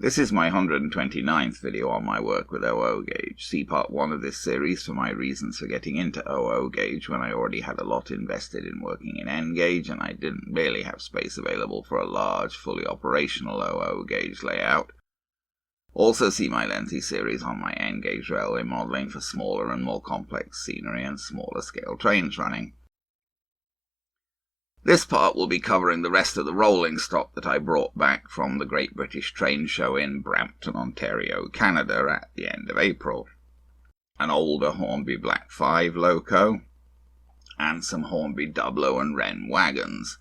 This is my 129th video on my work with OO gauge. See part 1 of this series for my reasons for getting into OO gauge when I already had a lot invested in working in N gauge and I didn't really have space available for a large, fully operational OO gauge layout. Also see my lengthy series on my N gauge railway modelling for smaller and more complex scenery and smaller scale trains running. This part will be covering the rest of the rolling stock that I brought back from the Great British Train Show in Brampton, Ontario, Canada at the end of April. An older Hornby Black 5 loco, and some Hornby Dublo and Wrenn wagons.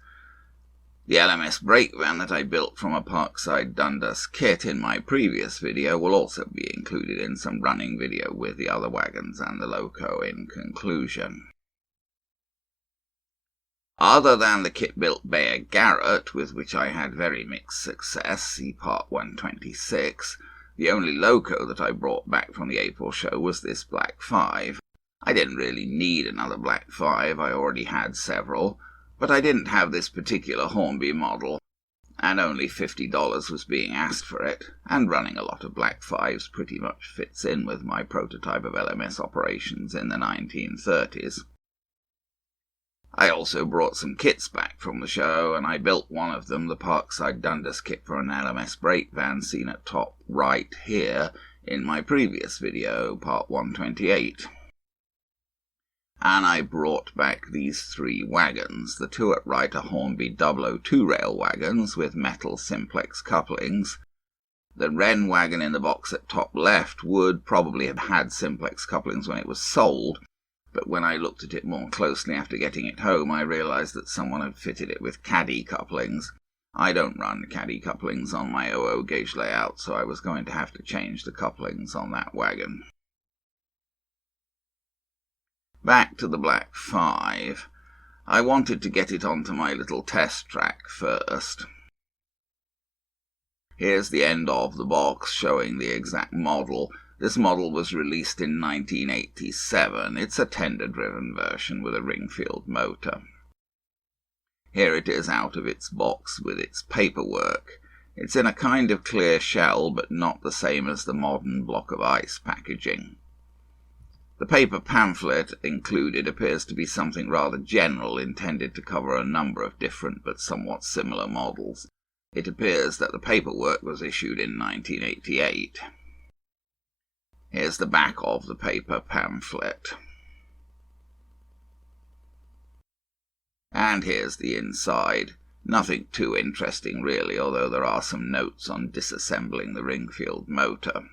The LMS brake van that I built from a Parkside Dundas kit in my previous video will also be included in some running video with the other wagons and the loco in conclusion. Other than the kit-built Bayer Garrett, with which I had very mixed success, see part 126, the only loco that I brought back from the April show was this Black 5. I didn't really need another Black 5, I already had several, but I didn't have this particular Hornby model, and only $50 was being asked for it, and running a lot of Black 5s pretty much fits in with my prototype of LMS operations in the 1930s. I also brought some kits back from the show, and I built one of them, the Parkside Dundas kit for an LMS brake van seen at top right here in my previous video, part 128. And I brought back these 3 wagons. The 2 at right are Hornby Dublo 2-rail wagons with metal simplex couplings. The Wrenn wagon in the box at top left would probably have had simplex couplings when it was sold, but when I looked at it more closely after getting it home, I realized that someone had fitted it with caddy couplings. I don't run caddy couplings on my OO gauge layout, so I was going to have to change the couplings on that wagon. Back to the Black 5. I wanted to get it onto my little test track first. Here's the end of the box showing the exact model. This model was released in 1987. It's a tender-driven version with a Ringfield motor. Here it is out of its box with its paperwork. It's in a kind of clear shell, but not the same as the modern block of ice packaging. The paper pamphlet included appears to be something rather general, intended to cover a number of different but somewhat similar models. It appears that the paperwork was issued in 1988. Here's the back of the paper pamphlet. And here's the inside. Nothing too interesting really, although there are some notes on disassembling the Ringfield motor.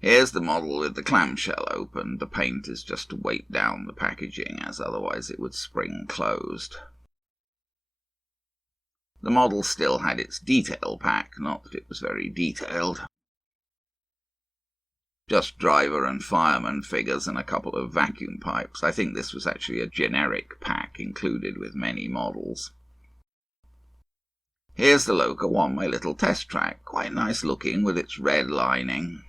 Here's the model with the clamshell open. The paint is just to weight down the packaging, as otherwise it would spring closed. The model still had its detail pack, not that it was very detailed. Just driver and fireman figures and a couple of vacuum pipes. I think this was actually a generic pack included with many models. Here's the loco on my little test track, quite nice looking with its red lining.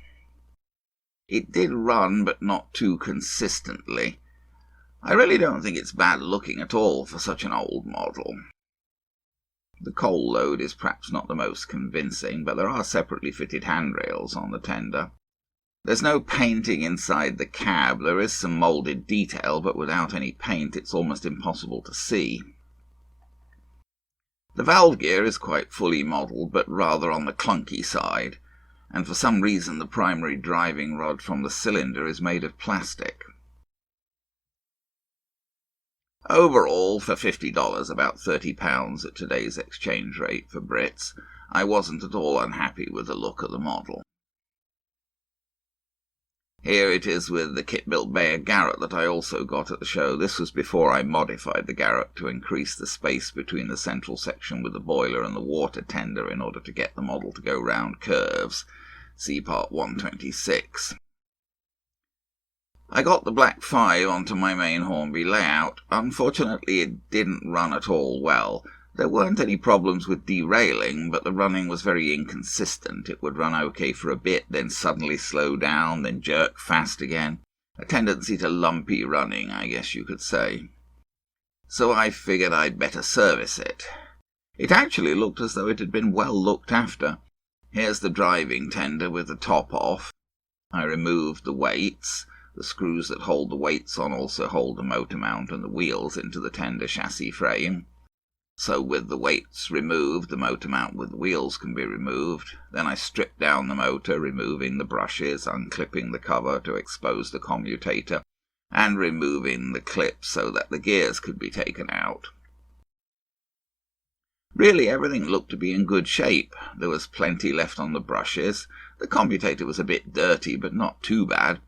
It did run, but not too consistently. I really don't think it's bad looking at all for such an old model. The coal load is perhaps not the most convincing, but there are separately fitted handrails on the tender. There's no painting inside the cab. There is some moulded detail, but without any paint it's almost impossible to see. The valve gear is quite fully modelled, but rather on the clunky side, and for some reason the primary driving rod from the cylinder is made of plastic. Overall, for $50, about £30 at today's exchange rate for Brits, I wasn't at all unhappy with the look of the model. Here it is with the kit-built Bayer Garrett that I also got at the show. This was before I modified the Garrett to increase the space between the central section with the boiler and the water tender in order to get the model to go round curves. See part 126. I got the Black 5 onto my main Hornby layout. Unfortunately, it didn't run at all well. There weren't any problems with derailing, but the running was very inconsistent. It would run okay for a bit, then suddenly slow down, then jerk fast again. A tendency to lumpy running, I guess you could say. So I figured I'd better service it. It actually looked as though it had been well looked after. Here's the driving tender with the top off. I removed the weights. The screws that hold the weights on also hold the motor mount and the wheels into the tender chassis frame. So with the weights removed, the motor mount with the wheels can be removed. Then I stripped down the motor, removing the brushes, unclipping the cover to expose the commutator, and removing the clips so that the gears could be taken out. Really, everything looked to be in good shape. There was plenty left on the brushes. The commutator was a bit dirty, but not too bad.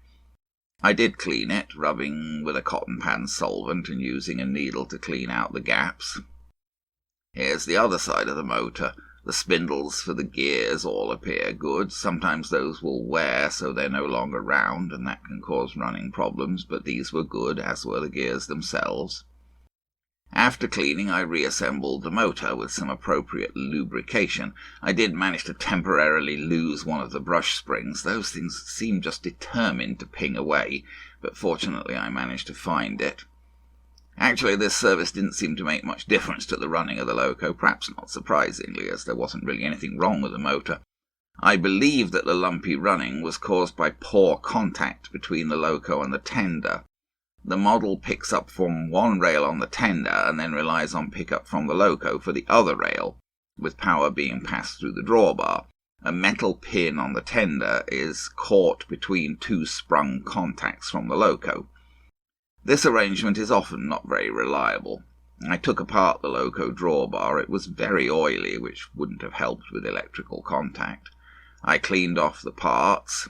I did clean it, rubbing with a cotton pad solvent and using a needle to clean out the gaps. Here's the other side of the motor. The spindles for the gears all appear good. Sometimes those will wear so they're no longer round, and that can cause running problems, but these were good, as were the gears themselves. After cleaning, I reassembled the motor with some appropriate lubrication. I did manage to temporarily lose one of the brush springs. Those things seemed just determined to ping away, but fortunately I managed to find it. Actually, this service didn't seem to make much difference to the running of the loco, perhaps not surprisingly, as there wasn't really anything wrong with the motor. I believe that the lumpy running was caused by poor contact between the loco and the tender. The model picks up from one rail on the tender and then relies on pickup from the loco for the other rail, with power being passed through the drawbar. A metal pin on the tender is caught between two sprung contacts from the loco. This arrangement is often not very reliable. I took apart the loco drawbar. It was very oily, which wouldn't have helped with electrical contact. I cleaned off the parts.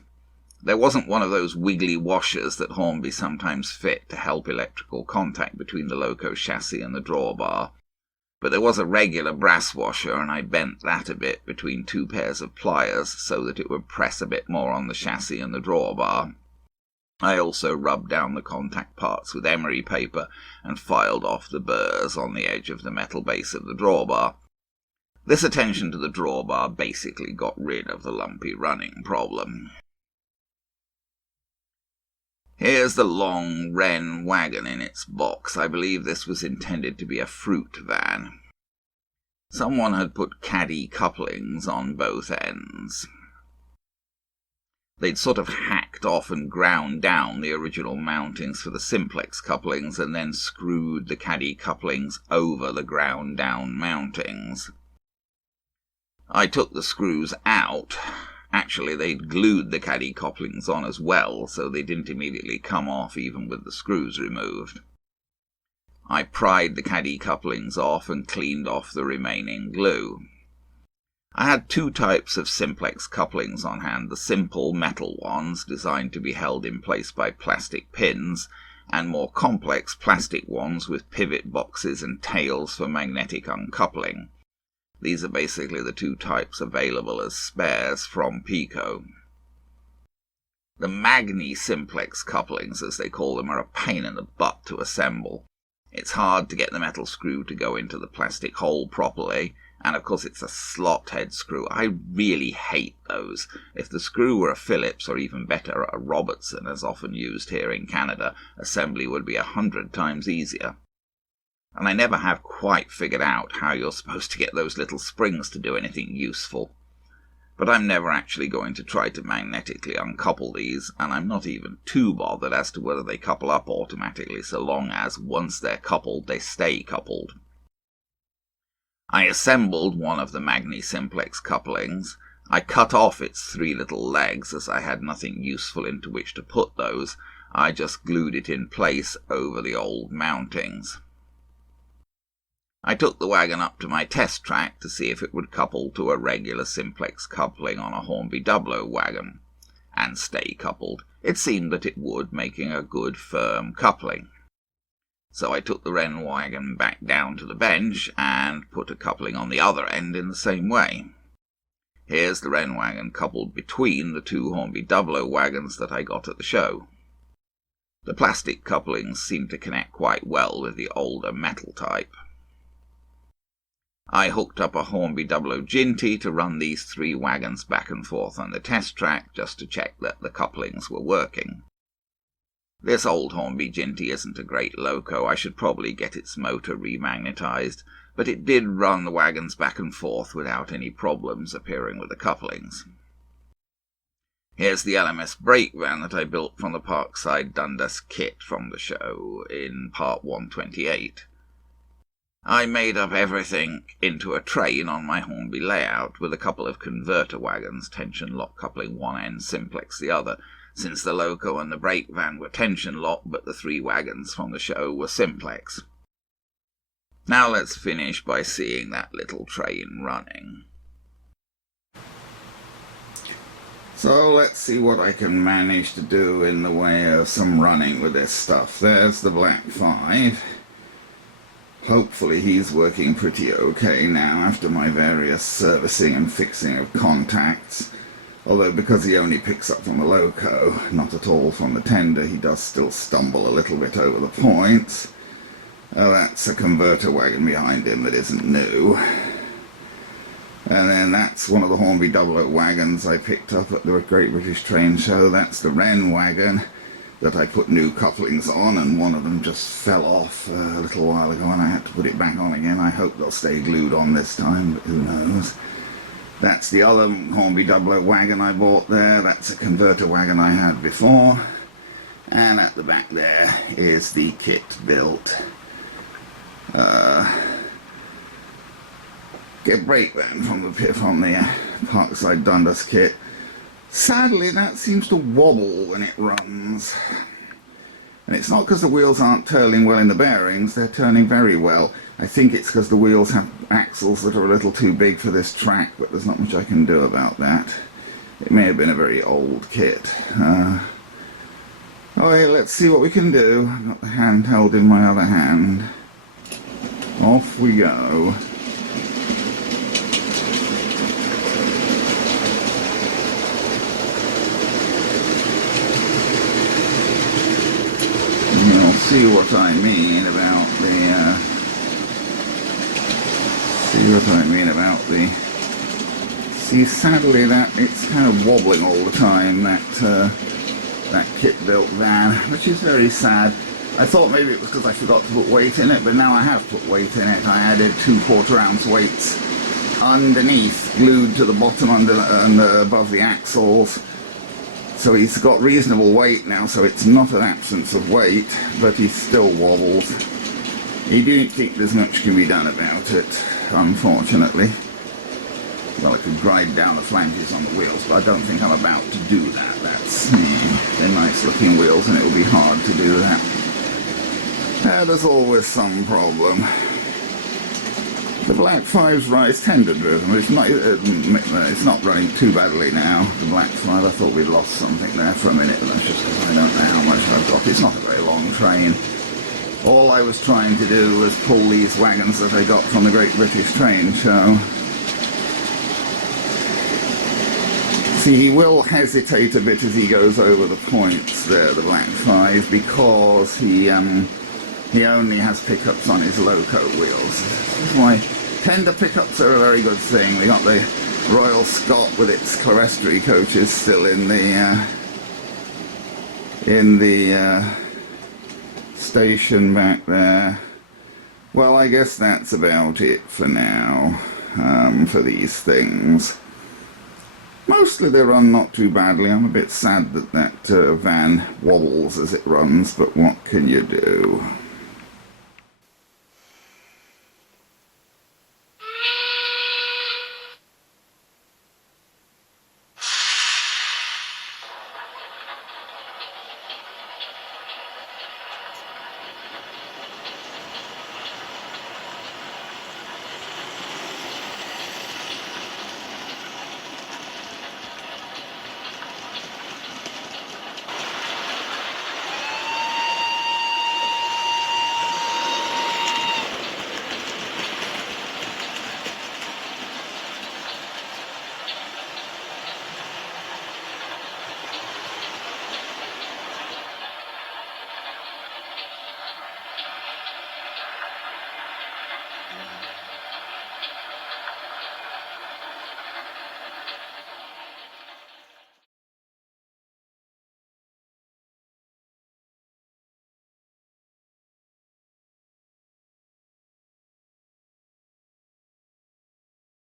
There wasn't one of those wiggly washers that Hornby sometimes fit to help electrical contact between the loco chassis and the drawbar, but there was a regular brass washer, and I bent that a bit between two pairs of pliers so that it would press a bit more on the chassis and the drawbar. I also rubbed down the contact parts with emery paper and filed off the burrs on the edge of the metal base of the drawbar. This attention to the drawbar basically got rid of the lumpy running problem. Here's the long Wrenn wagon in its box. I believe this was intended to be a fruit van. Someone had put caddy couplings on both ends. They'd sort of hacked off and ground down the original mountings for the simplex couplings and then screwed the caddy couplings over the ground down mountings. I took the screws out. Actually, they'd glued the caddy couplings on as well, so they didn't immediately come off even with the screws removed. I pried the caddy couplings off and cleaned off the remaining glue. I had two types of simplex couplings on hand, the simple metal ones designed to be held in place by plastic pins, and more complex plastic ones with pivot boxes and tails for magnetic uncoupling. These are basically the two types available as spares from Pico. The Magni simplex couplings, as they call them, are a pain in the butt to assemble. It's hard to get the metal screw to go into the plastic hole properly, and of course it's a slot head screw. I really hate those. If the screw were a Phillips, or even better, a Robertson, as often used here in Canada, assembly would be 100 times easier. And I never have quite figured out how you're supposed to get those little springs to do anything useful. But I'm never actually going to try to magnetically uncouple these, and I'm not even too bothered as to whether they couple up automatically, so long as, once they're coupled, they stay coupled. I assembled one of the Magni simplex couplings. I cut off its three little legs, as I had nothing useful into which to put those. I just glued it in place over the old mountings. I took the wagon up to my test track to see if it would couple to a regular simplex coupling on a Hornby Dublo wagon, and stay coupled. It seemed that it would, making a good firm coupling. So I took the Wrenn wagon back down to the bench and put a coupling on the other end in the same way. Here's the Wrenn wagon coupled between the two Hornby Dublo wagons that I got at the show. The plastic couplings seem to connect quite well with the older metal type. I hooked up a Hornby Dublo Ginty to run these three wagons back and forth on the test track just to check that the couplings were working. This old Hornby Ginty isn't a great loco. I should probably get its motor remagnetised, but it did run the wagons back and forth without any problems appearing with the couplings. Here's the LMS brake van that I built from the Parkside Dundas kit from the show in part 128. I made up everything into a train on my Hornby layout with a couple of converter wagons, tension lock coupling one end, simplex the other, since the loco and the brake van were tension lock but the 3 wagons from the show were simplex. Now let's finish by seeing that little train running. So let's see what I can manage to do in the way of some running with this stuff. There's the Black 5. Hopefully he's working pretty okay now after my various servicing and fixing of contacts. Although because he only picks up from the loco, not at all from the tender, he does still stumble a little bit over the points. That's a converter wagon behind him that isn't new. And then that's one of the Hornby Dublo Wagons I picked up at the Great British Train Show. That's the Wrenn wagon that I put new couplings on, and one of them just fell off a little while ago and I had to put it back on again. I hope they'll stay glued on this time, but who knows. That's the other Hornby Dublo wagon I bought there. That's a converter wagon I had before. And at the back there is the kit built brake van from the Parkside Dundas kit. Sadly, that seems to wobble when it runs. And it's not because the wheels aren't turning well in the bearings, they're turning very well. I think it's because the wheels have axles that are a little too big for this track, but there's not much I can do about that. It may have been a very old kit. Okay, let's see what we can do. I've got the handheld in my other hand. Off we go. You'll see what I mean about See, sadly, that it's kind of wobbling all the time, that kit-built van, which is very sad. I thought maybe it was because I forgot to put weight in it, but now I have put weight in it. I added 2 quarter-ounce weights underneath, glued to the bottom and above the axles. So he's got reasonable weight now, so it's not an absence of weight, but he still wobbles. You don't think there's much can be done about it, unfortunately. Well, I could grind down the flanges on the wheels, but I don't think I'm about to do that. They're nice looking wheels and it will be hard to do that. There's always some problem. The Black 5's rise tender driven, but it's not running too badly now. The Black 5, I thought we'd lost something there for a minute, but that's just because I don't know how much I've got. It's not a very long train. All I was trying to do was pull these wagons that I got from the Great British Train Show. See, he will hesitate a bit as he goes over the points there, the Black 5, because he only has pickups on his loco wheels. This is why tender pickups are a very good thing. We got the Royal Scot with its clerestory coaches still in the station back there. Well, I guess that's about it for now, for these things. Mostly they run not too badly. I'm a bit sad that van wobbles as it runs, but what can you do?